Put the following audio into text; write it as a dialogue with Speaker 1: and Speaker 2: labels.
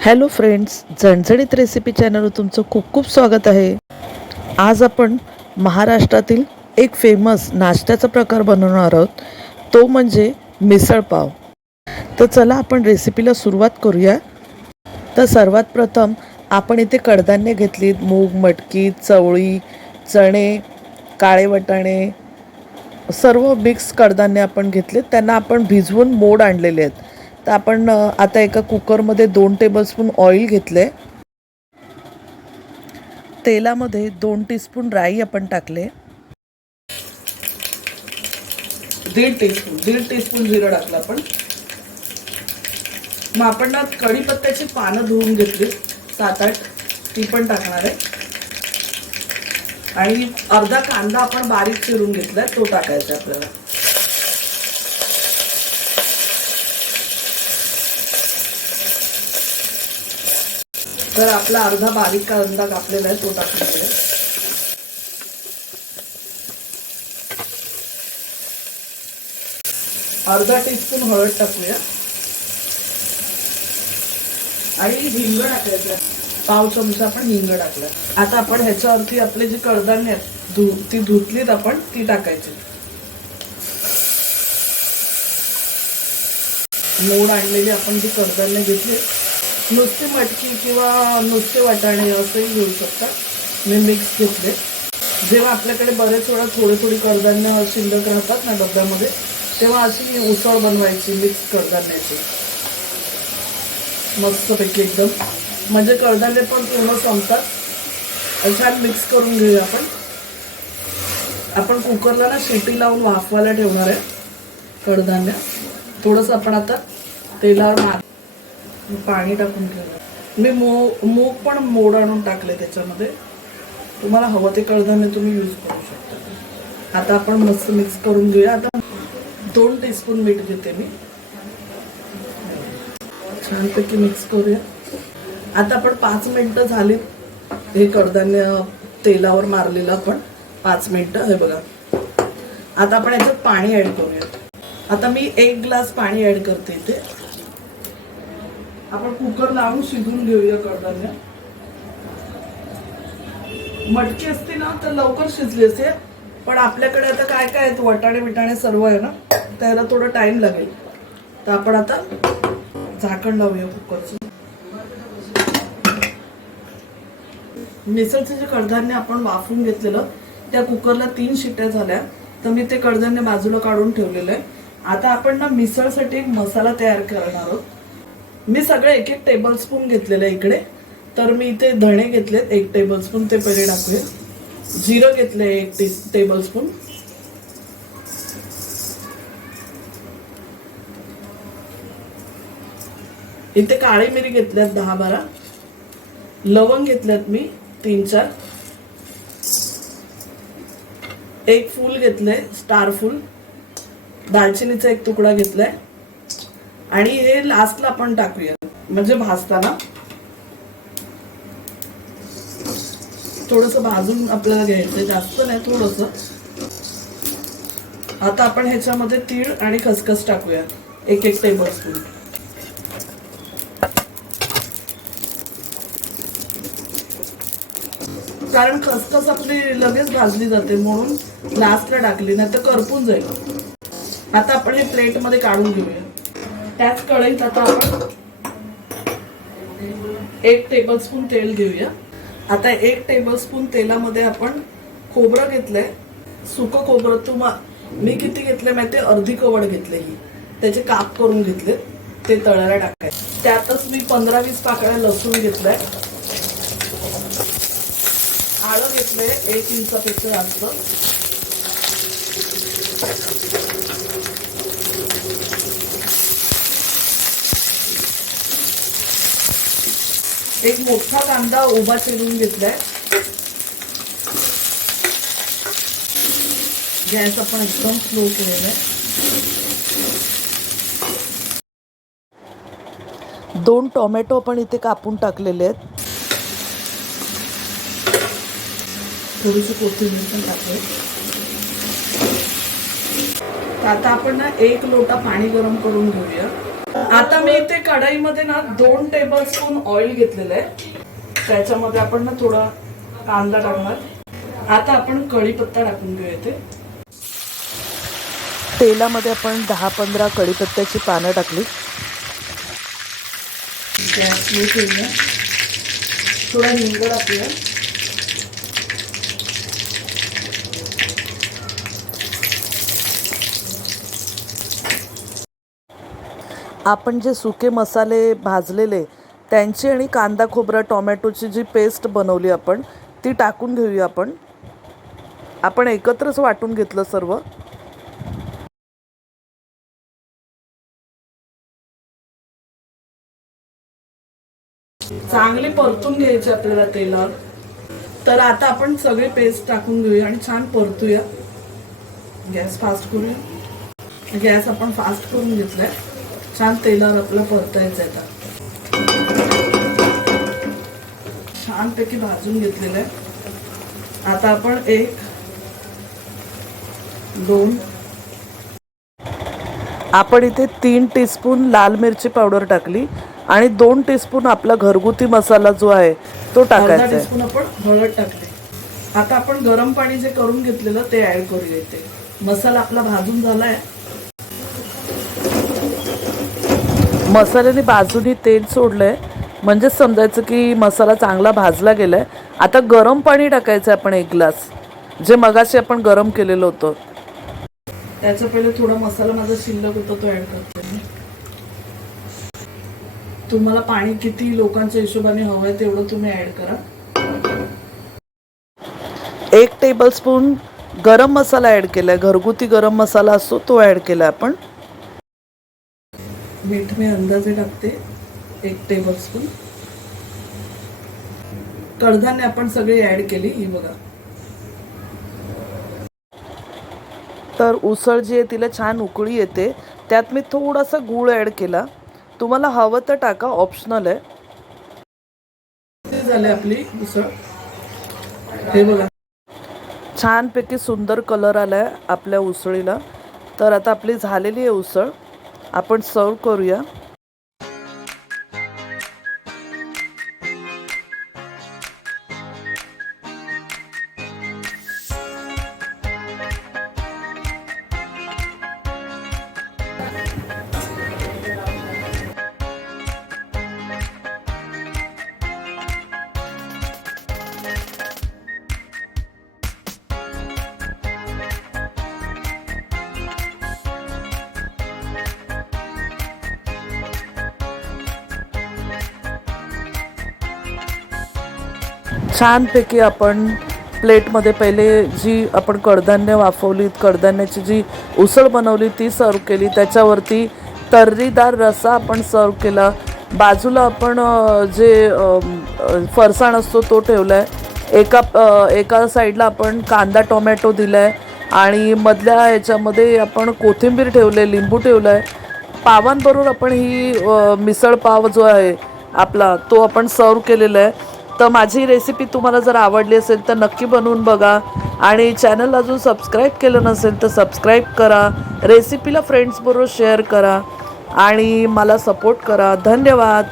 Speaker 1: Hello friends झणझणीत recipe चॅनलवर तुमचं खूप खूप स्वागत आहे. आज आपण महाराष्ट्रातील एक फेमस नाश्त्याचा प्रकार बनवणार आहोत. तो म्हणजे मिसळपाव तर चला आपण रेसिपीला सुरुवात करूया. तर सर्वात प्रथम आपण इथे कडधान्य घेतलीत. मूग मटकी चवळी चणे काळे वटाणे सर्व मिक्स कडधान्य आपण घेतले त्यांना आपण भिजवून मोड आणलेले आहेत. तर आपण आता एका कुकरमध्ये दोन टेबलस्पून ऑइल घेतले तेलामध्ये दोन टीस्पून राई आपण टाकले. दीड टीस्पून दीड टीस्पून जिरं टाकलं आपण. मग आपण ना कढीपत्त्याची पानं धुवून घेतली. सात आठ ती पण टाकणार आहे. आणि अर्धा कांदा आपण बारीक चिरून घेतलाय तो टाकायचा आपल्याला. तर आपला अर्धा बारीक कांदा कापलेला आहे तो टाकून अर्धा टीस्पून हळद टाकूया. आणि हिंग टाकायचं. पाव चमचा आपण हिंग टाकला. आता आपण ह्याच्यावरती आपले जे कडधान्य आहेत धु ती धुतलीत आपण ती टाकायची. मोड आणलेली आपण जी कडधान्य घेतली नुसती मटकी किंवा नुसते वाटाणे असंही घेऊ शकता. मी मिक्स घेतले. जेव्हा आपल्याकडे बरेच वेळा थोडे थोडी कडधान्य शिल्लक राहतात ना डब्यामध्ये तेव्हा अशी उसळ बनवायची मिक्स कडधान्याची. मस्तपैकी एकदम. म्हणजे कडधान्य पण पूर्ण संपतात. छान मिक्स करून घेऊया आपण. आपण कुकरला ना शिटी लावून वाफवायला ठेवणार आहे कडधान्य. थोडंसं आपण आता तेलावर मार पाणी टाकून ठेवलं. मी मो मूग पण मोड आणून टाकले त्याच्यामध्ये. तुम्हाला हवं ते कडधान्य तुम्ही यूज करू शकता. आता आपण मस्त मिक्स करून घेऊया. आता दोन टीस्पून मीठ घेते मी. छानपैकी मिक्स करूया. आता आपण पाच मिनटं झाली हे कडधान्य तेलावर मारलेलं आपण. पाच मिनटं. हे बघा. आता आपण याच्यात पाणी ॲड करूया आता मी एक ग्लास पाणी ॲड करते इथे. आपण कुकर लावून शिजवून घेऊया कडधान्य. मटकी असते ना तर लवकर शिजली असते. पण आपल्याकडे आता काय काय आहेत? वटाणे बिटाणे सर्व आहे ना. त्याला थोडं टाइम लागेल. तर आपण आता झाकण लावूया कुकरचं. मिसळचे जे कडधान्य आपण वाफून घेतलेलं त्या कुकरला तीन शिट्ट्या झाल्या. तर मी ते कडधान्य बाजूला काढून ठेवलेलं आहे. आता आपण ना मिसळसाठी एक मसाला तयार करणार आहोत. मी सगळे एक एक टेबल स्पून घेतलेलं आहे इकडे. तर मी इथे धणे घेतलेत एक टेबल स्पून ते पहिले टाकूया. जिरं आहे एक टेबल स्पून इथे काळी मिरी घेतल्यात दहा बारा. लवंग घेतल्यात मी तीन चार. एक फूल घेतलंय स्टार फूल. दालचिनीचा एक तुकडा घेतलाय. आणि हे लास्टला आपण टाकूया. म्हणजे भाजताना. थोडस भाजून आपल्याला घ्यायचं जास्त नाही थोडस. आता आपण ह्याच्यामध्ये तीळ आणि खसखस टाकूया. एक एक टेबल स्पून कारण खसखस आपली लगेच भाजली जाते म्हणून लास्टला टाकली नाही तर करपून जाईल. आता आपण हे प्लेटमध्ये काढून घेऊया. त्याच कढईत आता आपण एक टेबलस्पून तेल घेऊया. आता एक टेबलस्पून तेलामध्ये आपण खोबरं घेतलंय. सुकं खोबरं तुम्हा मी किती घेतलंय माहिती अर्धी कवड घेतले ही. त्याचे काप करून घेतले. ते तळायला टाकायचे. त्यातच मी पंधरा वीस पाकळ्या लसूण घेतलाय. आळं घेतलंय. एक इंचापेक्षा जास्त. एक मोठा कांदा उभा चिरून घेतलाय. गॅस आपण एकदम स्लो केलेला आहे. दोन टोमॅटो पण इथे कापून टाकलेले आहेत. थोडीशी कोथिंबीर पण टाकूया. तर आता आपण ना एक लोटा पाणी गरम करून घेऊया.
Speaker 2: आता मी इथे कढईमध्ये ना दोन टेबल स्पून ऑइल घेतलेलं आहे. त्याच्यामध्ये आपण ना थोडा कांदा टाकणार. आता आपण कढीपत्ता टाकून घेऊ इथे. तेलामध्ये आपण दहा पंधरा कढीपत्त्याची पानं टाकली. गॅस लो ठेवूया. थोडा हिंग टाकूया. आपण जे सुके मसाले भाजलेले त्यांची आणि कांदा खोबरा टोमॅटोची जी पेस्ट बनवली आपण ती टाकून घेऊया आपण. आपण एकत्रच वाटून घेतलं सर्व. चांगली परतून घ्यायची आपल्याला तेलावर तर आता आपण सगळे पेस्ट टाकून घेऊया आणि छान परतूया. गॅस फास्ट करूया. गॅस आपण फास्ट करून घेतलाय. छान तेलावर आपलं परतायचं आहे छानपैकी भाजून घेतलेलं आहे. आता आपण एक दोन. आपण इथे तीन टीस्पून लाल मिरची पावडर टाकली आणि दोन टीस्पून आपला घरगुती मसाला जो आहे तो टाकायचा आहे.
Speaker 1: टीस्पून आपण हळद टाकते आता आपण गरम पाणी जे करून घेतलेलं ते ऍड करूया इथे. मसाला आपला भाजून झालाय.
Speaker 2: मसाल्याने बाजूनी तेल सोडलं आहे म्हणजेच समजायचं की मसाला चांगला भाजला गेलाय. आता गरम पाणी टाकायचं आपण एक ग्लास. जे मगाशी आपण गरम केलेलं होतं.
Speaker 1: त्याच्या पहिले थोडा मसाला माझा शिल्लक होता तो ॲड करते मी. तुम्हाला पाणी किती लोकांच्या हिशोबाने हवंय तेवढं तुम्ही ऍड करा.
Speaker 2: एक टेबल स्पून गरम मसाला ॲड केलाय. घरगुती गरम मसाला असतो तो ॲड केलाय आपण.
Speaker 1: मीठ मी अंदाजे टाकते एक टेबल स्पून कडधान्य आपण सगळी ऍड केली ही बघा.
Speaker 2: तर उसळ जी आहे तिला छान उकळी येते. त्यात मी थोडासा गूळ ॲड केला. तुम्हाला हवं तर टाका ऑप्शनल आहे.
Speaker 1: झाले आपली उसळ. हे बघा.
Speaker 2: छानपैकी सुंदर कलर आलाय आपल्या उसळीला. तर आता आपली झालेली आहे उसळ. आपण सर्व करूया. छानपैकी आपण प्लेटमध्ये पहिले जी आपण कडधान्य वाफवली कडधान्याची जी उसळ बनवली ती सर्व केली. त्याच्यावरती तर्रीदार रसा आपण सर्व केला. बाजूला आपण जे फरसाण असतो तो ठेवला आहे एका एका साईडला आपण कांदा टोमॅटो दिला आहे आणि मधल्या ह्याच्यामध्ये आपण कोथिंबीर ठेवले लिंबू ठेवला आहे पावांबरोबर आपण ही मिसळ पाव जो आहे आपला तो आपण सर्व केलेला आहे. तर माझी रेसिपी तुम्हाला जर आवडली असेल तर नक्की बनवून बघा. आणि चॅनल अजून सबस्क्राईब केलं नसेल तर सबस्क्राईब करा. रेसिपीला फ्रेंड्सबरोबर शेअर करा. आणि मला सपोर्ट करा. धन्यवाद.